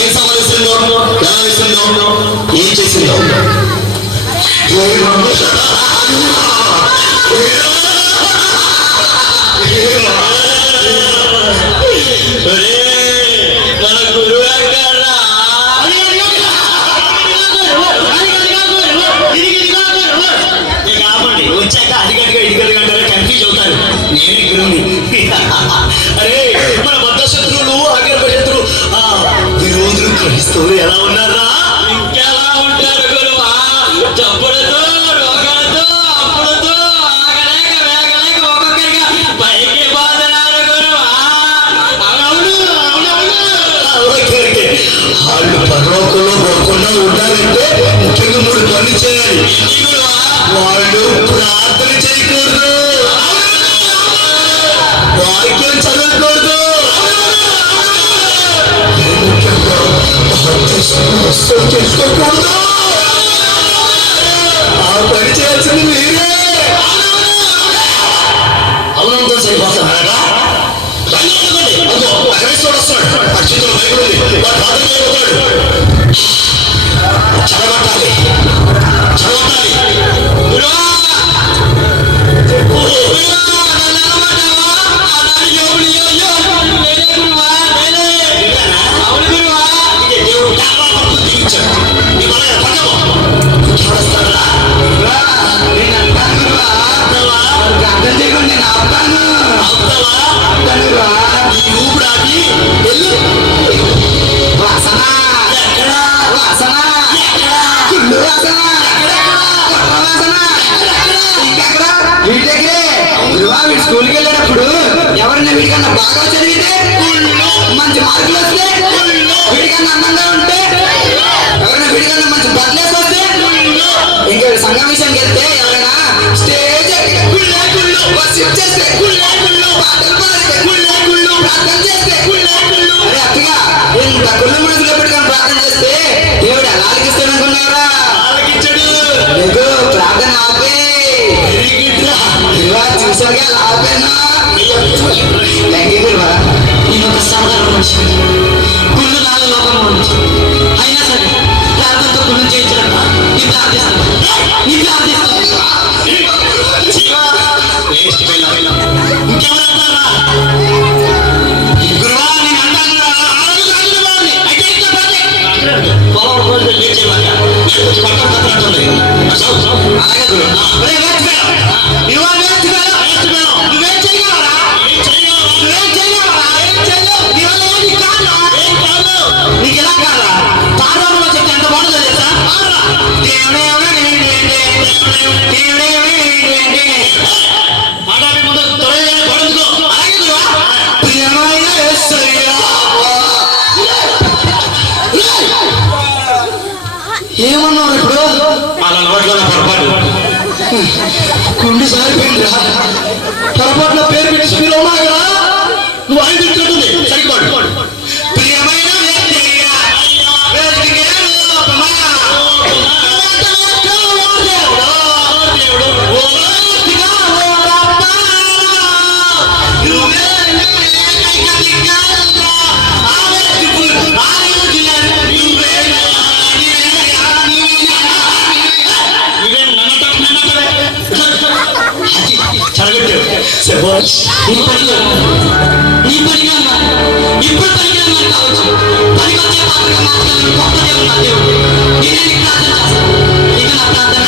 ఏం సవాల్ వేసిందో, ఎలా వేసిందో, ఏం చేసిందో వచ్చాక అడిగడిగా ఇడిగడిగంటారా కన్ఫ్యూజ్ అవుతారు. నేను గురువుని. అరే మన బద్ధ శత్రువులు అగర్భ శత్రువు విరోధులు క్రైస్తవులు ఎలా ఉన్నారా? ఇంకెలా ఉంటారు గురువా? జబ్బులతో రోగాలతో అప్పులతో ఆగలేక వేగలేక ఒక్కొక్కరిగా పైకి బాధనారు గురువా. వాళ్ళు పరలోకంలో పోకుండా ఉండాలంటే ముఖ్యంగా 3 పనులు చేయాలి. వాళ్ళు ప్రార్థన చేయకూడదు, వాక్యం చదవకూడదు, చేసుకోకూడదు. ఆ పని చేయాల్సింది మీరే. అవునంతో సరిపోతున్నారా? క్రైస్తవుడు వస్తాడు, అక్షితులు భయపడింది, వాడు ప్రార్థన చేయబోతాడు. చదవట్టాలి, చదవట్టాలి. స్కూల్కి వెళ్ళేటప్పుడు ఎవరైనా వీడికన్నా బాగా చదివితే, మంచి మార్కులు వస్తే, వీడికన్నా అందంగా ఉంటే, ఎవరైనా వీడికన్నా మంచి బట్టలేసి వస్తే, ఇంకా సంఘం విషయానికి వెళ్తే ఎవరైనా స్టేజ్ సిట్ చేస్తే, పాటలు పాడితే, ప్రార్థన చేస్తే, అరే అక్కగా ఇంత కుళ్ళు మనసులో పెట్టుకొని ప్రార్థన చేస్తే దేవుడు ఎలా ఆలకిస్తాడు అనుకున్నారా? లేదు, ప్రార్థన ఆపే. చూసాగా ఆపేనా? నేను ఒక సాధారణ మనిషి, కుళ్ళు నాలుగు లోపం మనిషి. అయినా సరే ప్రార్థనతో కుళ్ళు చేయించడం నీ ప్రార్థిస్తాను. ఇంకెవరంటారా? గురువా నేను అంటాను నీకు ఎలా కాదా? పాఠంలో చెప్తే ఎంత బాగుంటుంది తెలుసా? మాట్లాడే ముందు పడుకో. ఏమన్నావు ఇప్పుడు? అలా నోట్లో పొరపాటు కుండి సారిపోయిందిరా. పొరపాటులో పేరు పెట్టి స్కూల్ ఉన్నా కదా, నువ్వు ఆయన తిట్టుకుంటుంది సరిపోడు. ప్రియమైన ఇప్పుడు పరిజ్ఞానం కావచ్చు, పరిగొచ్చే పాత్రగా మాత్రం గొప్పదే ఉన్న దేవుడు. నేనే ప్రార్థన చేస్తాను. ఇక నా ప్రార్థన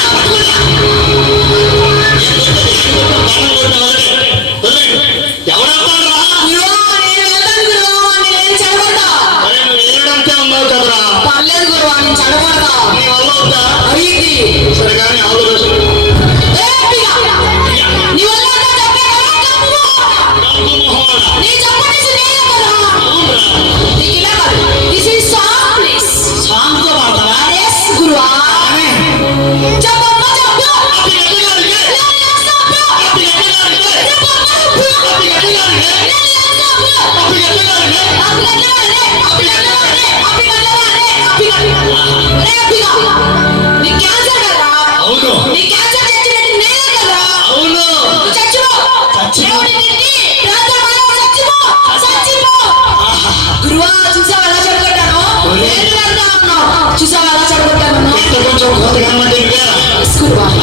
పర్లేదు గురువా, నేను చదవడతా. సరే కానీ అవును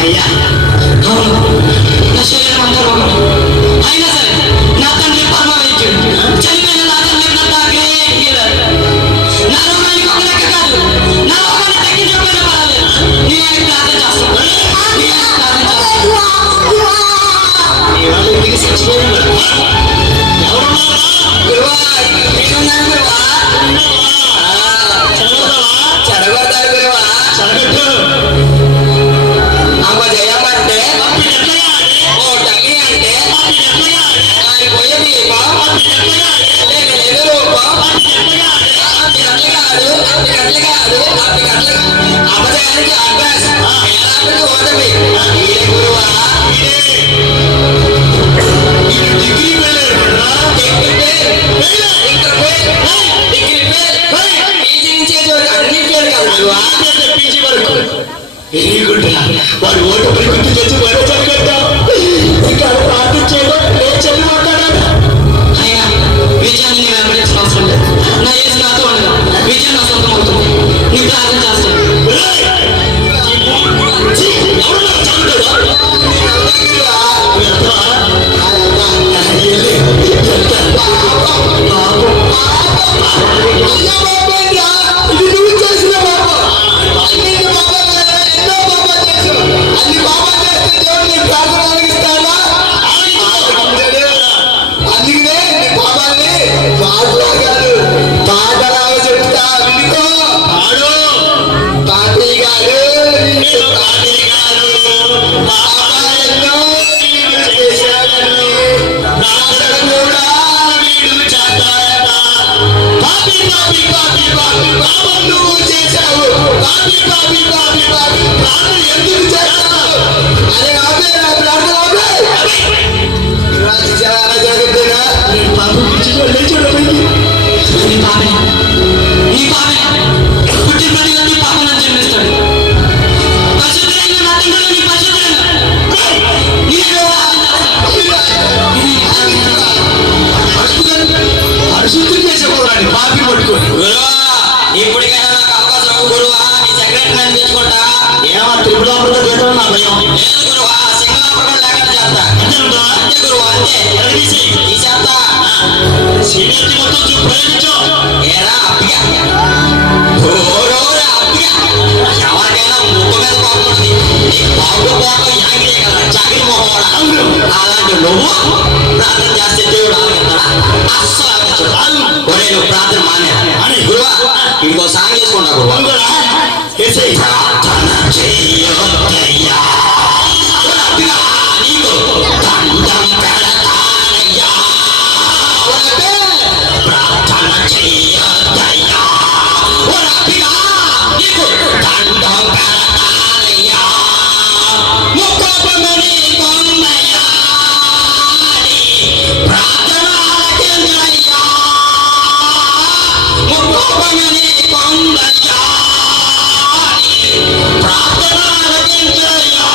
అయ్యా అవును, నా శరీరం అంతా రోగం. అయినా సరే నా తండ్రి పరమవైద్యుడు. చనిపోయిన నా తండ్రి నా గ్రేట్ హీలర్. నా రోగానికి ఒక లెక్క కాదు, నా రోగాన్ని తగ్గించకపోయినా పర్వాలేదు. నేను ఆయనకి ప్రార్థన చేస్తాను. చెడగొడతాడు గురువా. అమ్మ జయమంటే ఓ తల్లి అంటే పోయే అపజయానికి అడ్రస్ ఓటమి గురువా. వాడు ఓటు గుర్తు చేసి మరో చదువుతా ఇంకా ప్రార్థించేదో చదివాడు. అయినా విజయాన్ని నేను వెంబడించిన అవసరం లేదు. నా ఏసు నాతో ఉండగా విజయం నా సొంతం అవుతుంది. నీకు ప్రార్థన చేస్తాను. ఇప్పటికైనా నాకు అవకాశం గురువా. నీ సెక్రటరీ అనిపించుకుంటా. ఏమో త్రిపురామృత చేస్తాను నా భయం. లేదు గురువా, సింగళాపురం లేకుండా చేస్తా. అంతే గురువా, అంతే తీసేస్తా. సీనియర్టీ మొత్తం ప్రయోగించు. ఏరా అప్పిగా అప్పిగా ఎవరికైనా ముక్క మీద బాగుంటుంది. నీకు బాగు యాగిరే కదా చాకరీ మొహం. అలాంటి నువ్వు ప్రార్థన చేస్తే దేవుడు ఆలోచిస్తాడా? అస్సలు ఆలోచించడు. నువ్వు ప్రార్థన మానే గురువా. ఇంకో సాంగ్ చేసుకుంటా గురువా. ప్రార్థన చెయ్యొద్దయ్యా, నీకు దండం పెడతానయ్యా. ప్రార్థన చెయ్యొద్దయ్యా, నీకు దండం పెడతానయ్యా. ముక్కోపమని కొందయ్యా, ప్రార్థన ఆలకించయ్యా. ముక్కోపమని కొందయ్యా, ప్రార్థన ఆలకించయ్యా.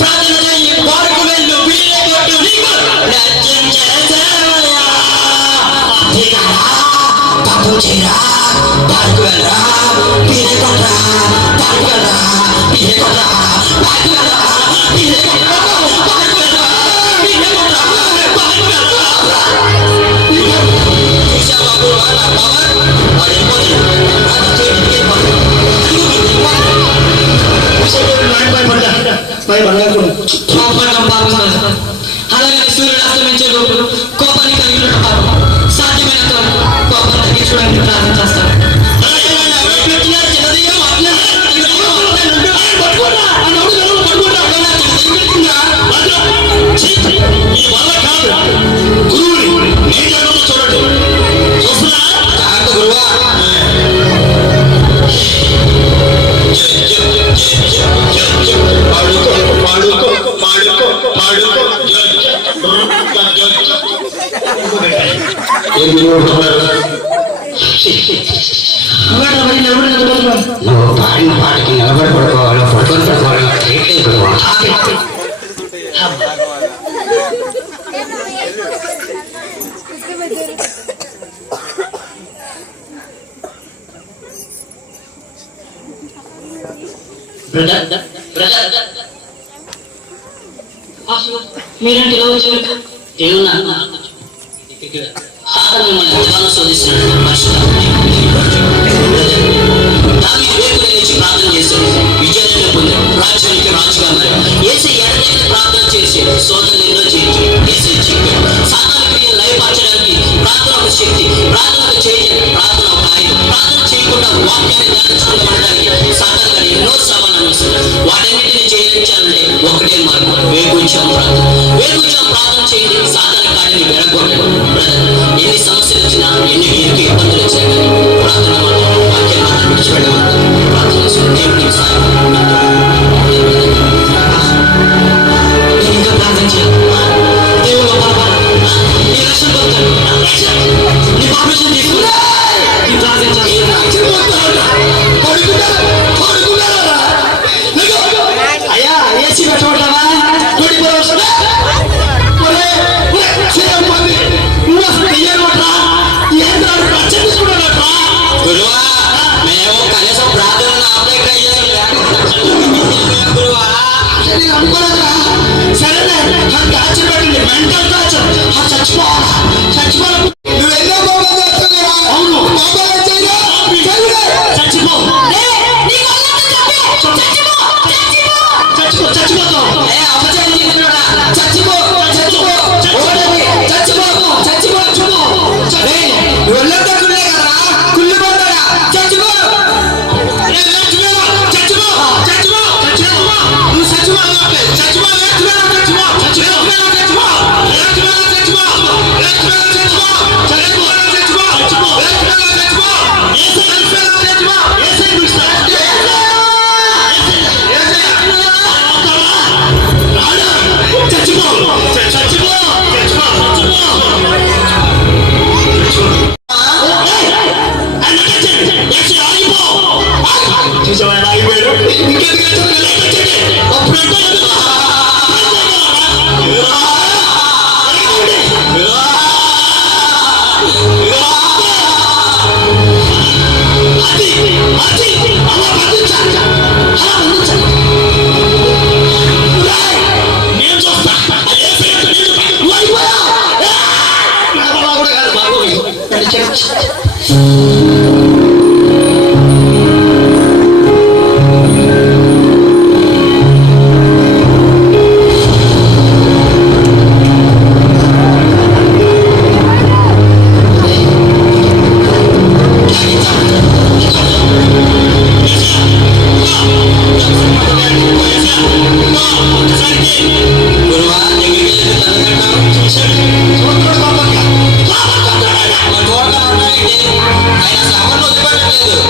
ప్రార్థన చెయ్యి పాడుకు వెళ్ళు వీళ్ళ కొట్టు నీకు రక్షించేసేవయ్యా. తప్పు చేయరా, పాడుకు వెళ్ళరా, వీళ్ళ కొట్రా, పాడుకు వెళ్ళరా, వీళ్ళ కొట్రా, పాడుకు వెళ్ళరా, వీళ్ళ కొట్రా, పాడుకు వెళ్ళరా, వీళ్ళ కొట్రా, పాడుకు వెళ్ళరా. చూసావా గురువా నా పవర్? వాడు వెళ్ళిపోతున్నాడు. కోపడడం పాపం కాదు. అలాగే సూర్యుడు అస్తమించే లోపు కోపాన్ని కలిగి ఉండడం పాపం. సాధ్యమైనంత వరకు కోపాన్ని తగ్గించుకోవడానికి ప్రార్థన చేస్తాను. నువ్వు పాడిన పాటకి నిలబడి పడుకోవాలో పడుకొని పడుకోవాలో బ్రదర్ మీరేంటి ఇలా వచ్చారు? దేవున్నా సాతాను మిమ్మల్ని ఎంతగానో శోధిస్తున్నాడు. దావీదు వేకువనే లేచి ప్రార్థన చేశాడు, విజయాన్ని పొందాడు, రాజ్యానికి రాజుగా మారాడు. యేసయ్య ఎడతెగని ప్రార్థన చేసి శోధనలు ఎన్నో చేయించి యేసయ్య చెప్పాడు. సాతాను క్రియలు లయపరచడానికి ప్రార్థన ఒక శక్తి, ప్రార్థన ఒక చేయి, ప్రార్థన ఒక ఆయుధం. ప్రార్థన చేయకుండా వాక్యాన్ని ధ్యానించుకుంటూ ఉండడానికి సాతాను గారు ఎన్నో సవాళ్ళు అందిస్తున్నాడు. వాటన్నిటిని జయించాలంటే ఒకటే మార్గం, వేగుంచాం ప్రార్థన. వేగుంచాం ప్రార్థన చేయండి, సాతాను కాడిని వెడగొట్టండి. ఎన్ని సమస్యలు వచ్చినా, ఎన్ని వీరికి ఇబ్బందులు వచ్చినా కానీ ప్రార్థన మాత్రం వాక్యం మాత్రం విడిచిపెట్టమని ప్రార్థన చేస్తున్నాడు. దేవుడికి సాయం ఇంకా ప్రార్థన చేయాలి. దేవుడు నీ రక్షణ పొందుతాడు, నీ పర్మిషన్ తీసుకుంటా నీ ప్రార్థించాలి. అయ్యా ఏసీ పెట్టమంటావా? గురువా మేము కనీసం ప్రార్థన ట్రై చేస్తాం. సరేనే టార్చర్ పెట్టండి, మెంటల్ టార్చర్. చచ్చిపోవాలి. నువ్వు ఎన్నో కోపం చేస్తున్నావా? అవును. కోపం చేయరా? చచ్చిపో. చచ్చిపోతావు. అపచారం చేస్తున్నాడా? చచ్చిపో. ఓడవి. చచ్చిపో. నువ్వు వెళ్ళొద్దా కుళ్ళే కదరా? కుళ్ళు పోతాడా? చచ్చిపో. ఆయన శ్రమను వదిలిపెట్టలేదు.